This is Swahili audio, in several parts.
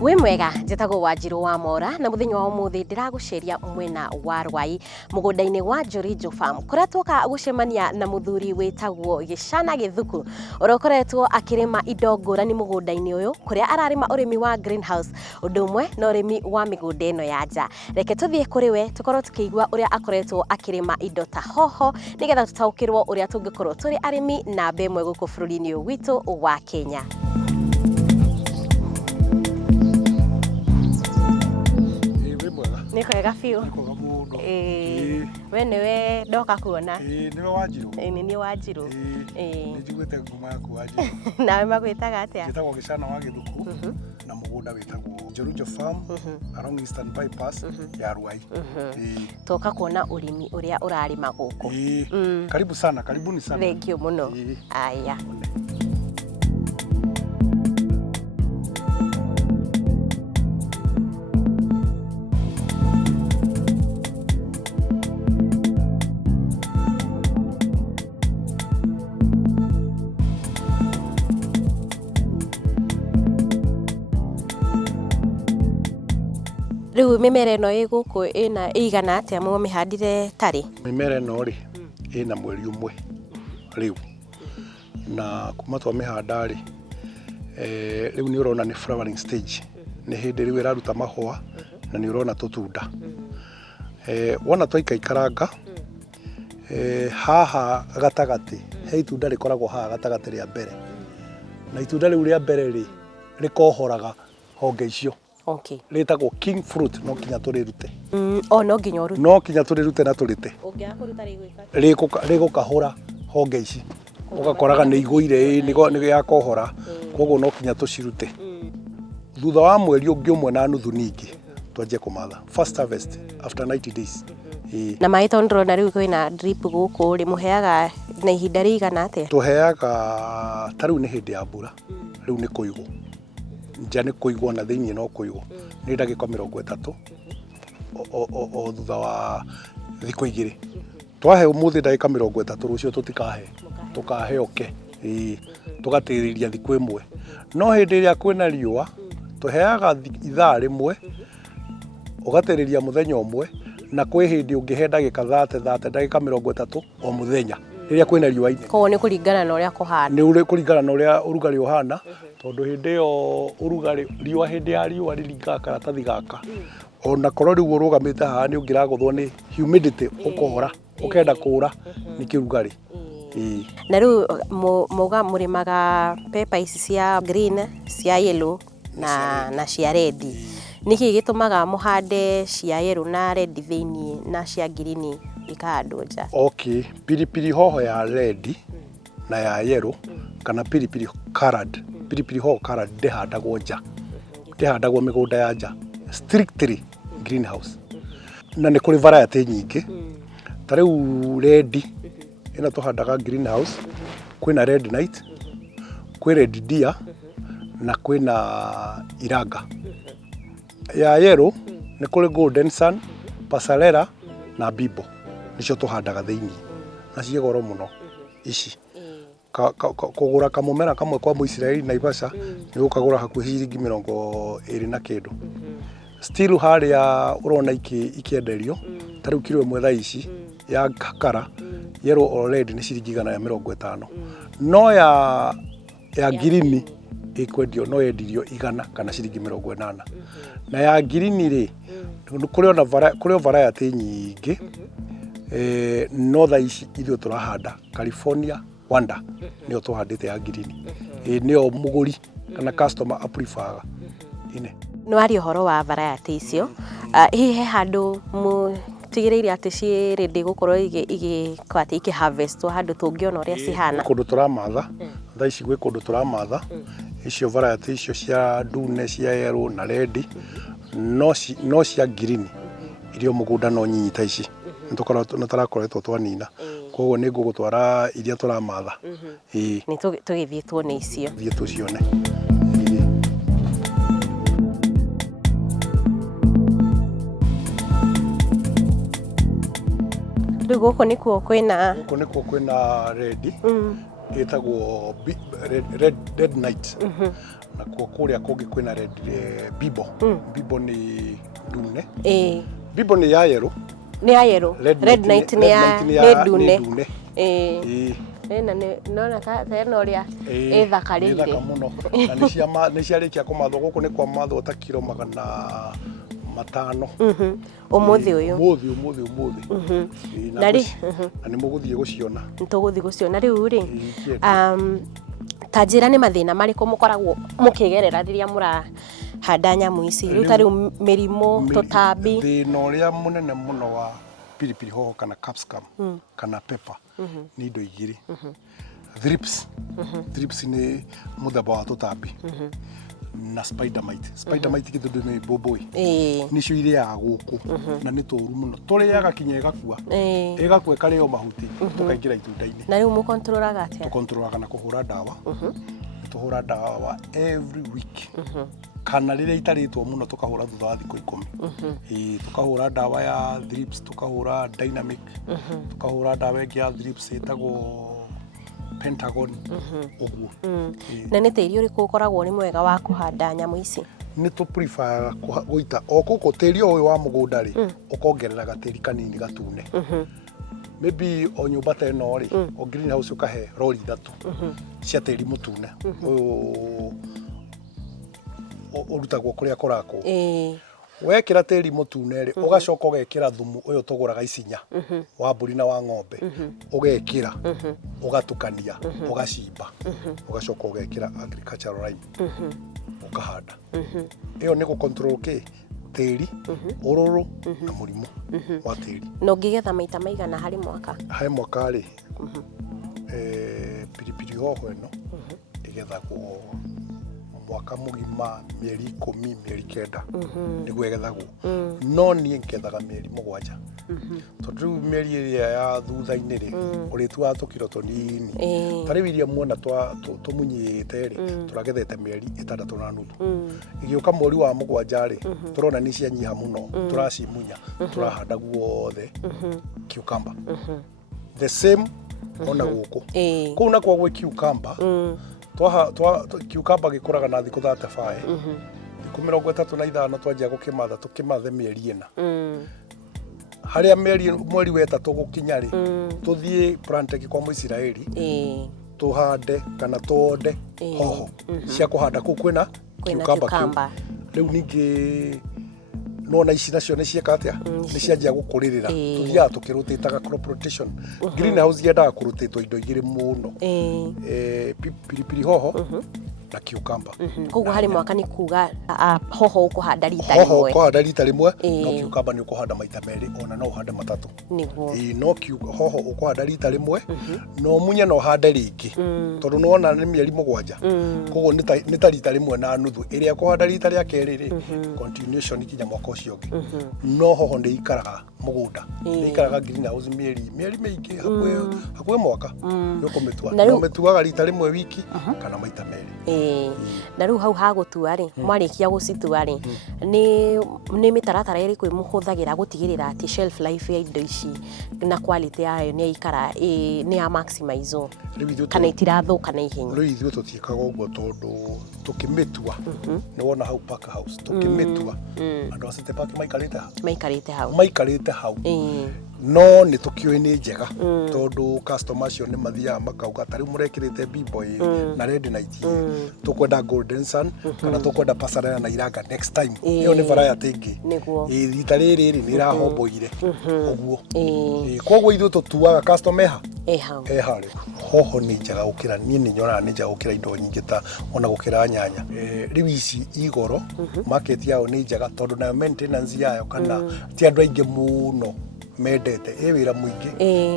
We mwega njĩtagwo Wanjirũ wa Mora na mũthenya wa ũmũthĩ ndĩragũceria mwena wa Rwai mũgũnda-inĩ wa Njũrinjũ Farm kũrĩa twoka gũcemania na mũthuri wĩtagwo Gĩchana Gĩthuku ũrĩa ũkoretwo akĩrĩma indo ngũrani mũgũnda-inĩ ũyũ kũrĩa ararĩma ũrĩmi wa greenhouse ũndũ ũmwe na ũrĩmi wa mĩgũnda ĩno ya nja. Reke tũthiĩ kũrĩ we tũkorwo tũkĩigua ũrĩa akoretwo akĩrĩma indo ta hoho nĩgetha tũtaũkĩrwo ũrĩa tũngĩkorwo tũrĩ arĩmi namba ĩmwe gũkũ bũrũri-inĩ ũyũ witũ wa Kenya. Niko ega biũ. We nĩwe ndoka kuona. Nĩwe Wanjirũ. Nĩ niĩ Wanjirũ. Nĩnjiguĩte nguma yaku Wanjirũ. Nawe magwĩtaga atĩa? Njĩtagwo Gĩchana wa Gĩthuku na mũgũnda wĩtagwo Njũrinjũ Farm along Eastern Bypass ya Rwai. Twoka kuona ũrĩmi ũrĩa ũrarĩma gũkũ. Karibu sana, karibuni sana. Thengiũ mũno. Aya. Rĩu mĩmera ĩno ĩ gũkũ ĩigana atĩa mũmĩhandire tarĩ? Mĩmera ĩno rĩ ĩna mweri ũmwe rĩu na kuma twamĩhanda rĩ rĩu nĩ ũrona nĩ flowering stage, nĩ hĩndĩ rĩu ĩraruta mahũa na nĩ ũrona tũtunda. Wona twaikaikaranga haha gatagatĩ he itunda rĩkoragwo haha gatagatĩ rĩa mbere na itunda rĩu rĩa mbere rĩ rĩkohoraga honge icio. Okay. Rĩtagwo king fruit no kinya tũrĩrute. No nginya ũrute. No kinya tũrĩrute na tũrĩte. Ũngĩaga kũruta rĩgwĩka. Rĩgũkahũra honge ici. Ũgakoraga nĩ igũire nĩ yakohora. Koguo no kinya tũcirute. Thutha wa mweri ũngĩ ũmwe na nuthu ningĩ twanjie kũmatha. First harvest after 90 days. Na maĩ tondũ ndĩrona rĩu kwĩna drip gũkũ rĩ mũheaga na ihinda rĩigana atĩa? Tũheaga ta rĩu nĩ hĩndĩ ya mbura. Rĩu nĩ kũigwo. Nja nĩ kũigwo na thĩinĩ no kũigwo. Nĩ ndagĩka 30 o thutha wa thikũ igĩrĩ. Twahe ũmũthĩ ndagĩka 30 rũciũ tũtikahe. Tũkahe oke. Tũgatĩrĩria thikũ ĩmwe. No hĩndĩ ĩrĩa kwĩna riũa tũheaga ithaa rĩmwe ũgatĩrĩria mũthenya ũmwe na kwĩ hĩndĩ ũngĩhe ndagĩka 30 ndagĩka 30 o mũthenya rĩrĩa kwĩna riũa inene. Koguo nĩ kũringana na ũrĩa kũhana. Nĩ kũringana na ũrĩa ũrugarĩ ũhana tondũ hĩndĩ ĩyo ũrugarĩ riũa hĩndĩ ya riũa rĩringaga karatathi gaka. Ona korwo rĩu ũrũgamĩte haha nĩ ũngĩragũthwo nĩ humidity ũkohora ũkenda kũra nĩ kĩrugarĩ. Na rĩu muga mũrĩmaga pepper ici cia green, cia yellow na cia red. Nĩkĩ gĩtũmaga mũhande cia yellow na red thĩinĩ na cia green ikahandwo nja? Okay, pilipili hoho ya red na ya yellow kana pilipili colored. Pilipili hoho colored ndĩhandagwo nja. Ndĩhandagwo mĩgũnda ya nja. Strictly greenhouse. Na nĩ kũrĩ variety nyingĩ. Ta rĩu red ĩno tũhandaga greenhouse. Kwĩna red night, kwĩ red deer na kwĩna iranga. Ya yellow nĩ kũrĩ golden sun, pasarela na bibo. Nicio tũhandaga thĩinĩ. Na ciĩ goro mũno ici. Kũgũra kamũmera kamwe kwa Mũisiraeli Naivasha nĩ ũkagũra hakuhĩ ciringi 20 na kĩndũ. Still harĩa ũrona ikĩenderio ta rĩu kilo ĩmwe thaa ici ya kakara yellow or red nĩ ciringi 150. No ya green ĩkwendio no yendirio 100 kana ciringi 80. Na ya green rĩ kũrĩ variety nyingĩ. No thaa ici ithuĩ tũrahanda California Wonder nĩyo tũhandĩte ya green. Nĩyo mũgũri kana customer prefer. Nĩ waria ũhoro wa variety icio. Hihi he handũ tigĩrĩire atĩ ciĩ ready gũkorwo ikĩ-harvestwo handũ tũngĩona ũrĩa cihana? Kũndũ tũramatha thaa ici gwĩ kũndũ tũramatha icio variety icio cia ndune cia yellow na red no cia green irio mũgũnda no nyinyi ta ici nĩ tũrakoretwo twanina. Koguo nĩ ngũgũtwara iria tũramatha. Nĩ tũgĩthiĩ tuone icio. Thiĩ tũcione. Rĩu gũkũ nĩkuo kwĩna kwĩna red etagwo red night na kuria kungi kwina red bibo bibo ni ndune bibo ni ya yellow red night ni ya ndune na nona ka tena uria ethakarire ethaka muno na ni ciarikia kumathwo guku ni kwa mathwo ta kilo 500 umuthi uyu na ni muguthie guciona ntuguthie guciona riu ri ta njira ni mathina mariko mukoragwo mukigerera riria murahanda nyamu ici riu ta riu mirimo tutambi thina uria munene muno wa pilipili hoho kana capsicum kana pepper ni indo igiri thrips ni muthemba wa tutambi na spider mite kithundo ni mbomboi nicio iriaga guku na ni turu muno turiaga kinya igakua igakua kareo mahuti tukaingira itunda-ini na riu mu controlaga atia tukontrolaga na kuhura dawa tuhura dawa every week kana riria itaritwo muno tukahura thutha wa thiku 10 tukahura dawa ya thrips tukahura dynamic tukahura dawa ya thrips itagwo Pentagon uguo na ni tiri uriku ukoragwo ni mwega wa kuhanda nyamu ici ni tu prefer guita okuko tiri oyu wa mugunda ri ukongerera gatiri kanini gatune maybe o nyumba ta ino ri o greenhouse ukahe rori 3 cia tiri mutune uyu urutagwo kuria kurako wekira tiri mutune ri ugacoka ugekira thumu uyu tuguraga isinya wa mburi na wa ng'ombe ugekira ugatukania ugacimba ugacoka ugekira agricultural lime ukahanda iyo ni ku control tiri ururu na murimu wa tiri no ngigetha maita maigana hari mwaka ri pilipili hoho ino igethagwo mwaka mugima mieri 10 mieri 9 niguo igethagwo no nie ngethaga mieri 7 tondu mieri iria ya thutha-ini ri uritua tukiro tunini tari wiria muona tumunyite ri turagethete mieri 6 na nuthu igiuka mweri wa 7 ri turona ni cianyiha muno turacimunya turahanda guothe cucumber the same ona guku kuu na kwa gwe cucumber cucumber gikuraga na thiku 35 thiku 35 twanjia gukimatha tukimathe mieri ina haria mweri wa 3 gukinya ri tuthie planteki kwa Muisiraeli tuhande kana tuonde hoho cia kuhanda ku kwina cucumber riu ningi nona ici nacio ni cieka atia ni cianjia gukuririra tuthia tukirutitaga crop rotation greenhouse yendaga kurutitwo indo igiri muno pilipili hoho na cucumber koguo hari mwaka ni kuga hoho ukuhanda rita rimwe no cucumber ni ukuhanda maita meri ona no uhande matatu niguo no hoho ukuhanda rita rimwe no munya no hande ringi tondu nona ni mieri 7 koguo ni ta rita rimwe na nuthu iria kuhanda rita ria keri ri continuation kinya mwaka ucio ungi no hoho ndi ikaraga mugunda ndi ikaraga greenhouse mieri mingi hakuhe mwaka yokumitua no mituaga rita rimwe wiki kana maita meri na riu hau hagutua ri mwarikia gucitua ri ni mitaratara iri kwi muhuthagira gutigirira ati shelf life ya indo ici na quality yayo ni ikara ni ya maximize kana itirathuka na ihenya riu ithuĩ tutiikaga uguo tondu tukimitua ni wona hau pack house tukimitua andu acite pack maikarite hau no ni tukio ni njega tondu customers cio ni mathiaga makauga tari murekirite bibo na red night tukwenda golden sun kana tukwenda pasarela na iranga next time iyo ni variety ingi rita riri ni irahomboire uguo koguo ithuĩ tutuaga customer hau hoho ni njega gukira nie ni nyona ni njega gukira indo nyingi ta ona gukira nyanya riu ici igoro market yao ni njega tondu na maintenance yayo kana ti andu aingi muno mendete wira muingi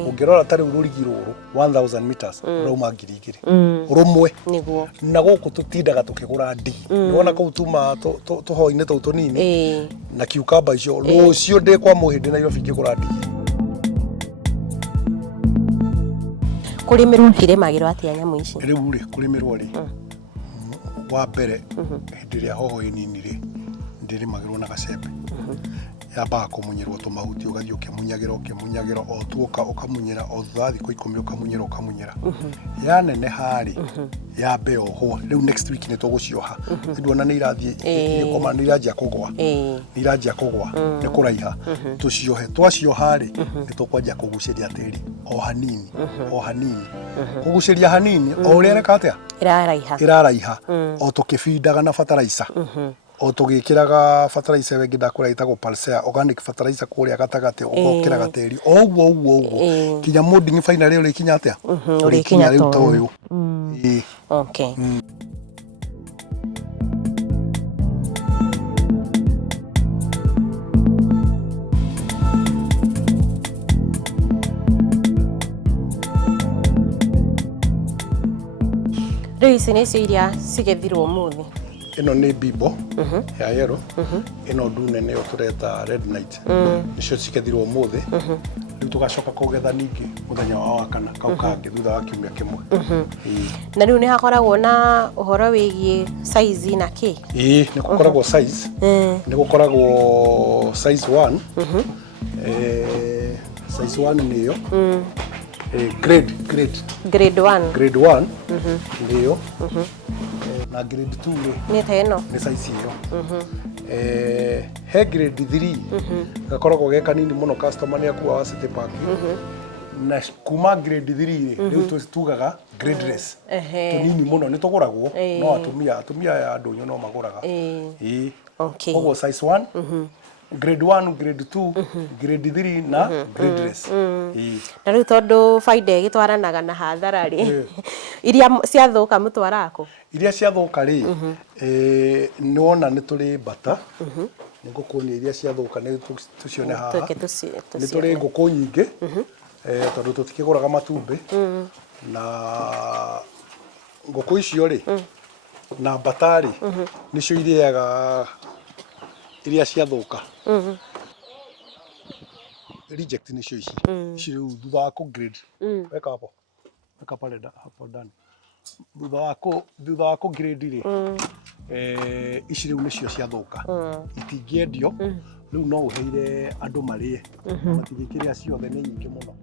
ungirora tari ururigi ruru 1000 meters rauma 2,000 rumwe niguo na guku tutindaga tukigura ndigi niwona kuu tuma tuhoine tu tunini na cucumber icio rucio ndi kwa muhindi na Nairobi ngigura ndigi kurimirwo iremagirwo atia nyamu ici riu ri kurimirwo ri wa mbere hindi ria hoho inini ri ndirimagirwo na gacembe yambaga kumunyirwo tumahuti ugathii ukimunyagira o tuoka ukamunyira o thutha thikũ 10 ukamunyira yanene hari yambe oho riu next week ni tugucioha nduona ni irathii ikoma ni iranjia kugwa ni kuraiha tuciohe twacioha ri ni tukwanjia kuguciria tiri o hanini kuguciria hanini o uria reka atia iraraiha o tukibindaga na fertilizer o tugikiraga fertilizer wengi ndakura itagwo Pulsar organic fertilizer kuria gatagate ugokiraga tiri oguo kinya molding final uri kinya atia uri kinya riu to uyu okay Rĩu ici nĩcio iria cigethirwo ũmũthĩ. Ino ni bibo ya yellow ino ndune ni utureta red night nicio cikethirwo ũmũthĩ riu tugacoka kugetha ningi muthenya wa wakana kau kangi thutha wa kiumia kimwe na riu ni hakoragwo na uhoro wigie size na ki ni gukoragwo size ni gukoragwo size 1 size 1 niyo grade 1 niyo na grade 2 ni teno ni size iyo he grade 3 gakoragwo ge kanini muno customer ni akuwa wa City Park na kuma grade 3 riu tugaga gradeless tunini muno ni tuguragwo no atumia ya ndunyu no maguraga okay ogo size 1 grade 1 grade 2 grade 3 na gradeless na riu tondu faida igitwaranaga na hathara ri iria ciathuka mutwarako iria ciathuka ri ni wona ni turi bata ni ngukunia iria ciathuka ni tucione haha ni turi nguku nyingi tondu tutikiguraga matumbi na nguku icio ri na batari nicio iriaga iria ciathuka reject nicio ici riu thutha wa ku grade weka pale hapo ndani thutha wa ku grade ri ici riu nicio ciathuka itingĩendio riu no uheire andu marie matigikiria ciothe ni nyingi muno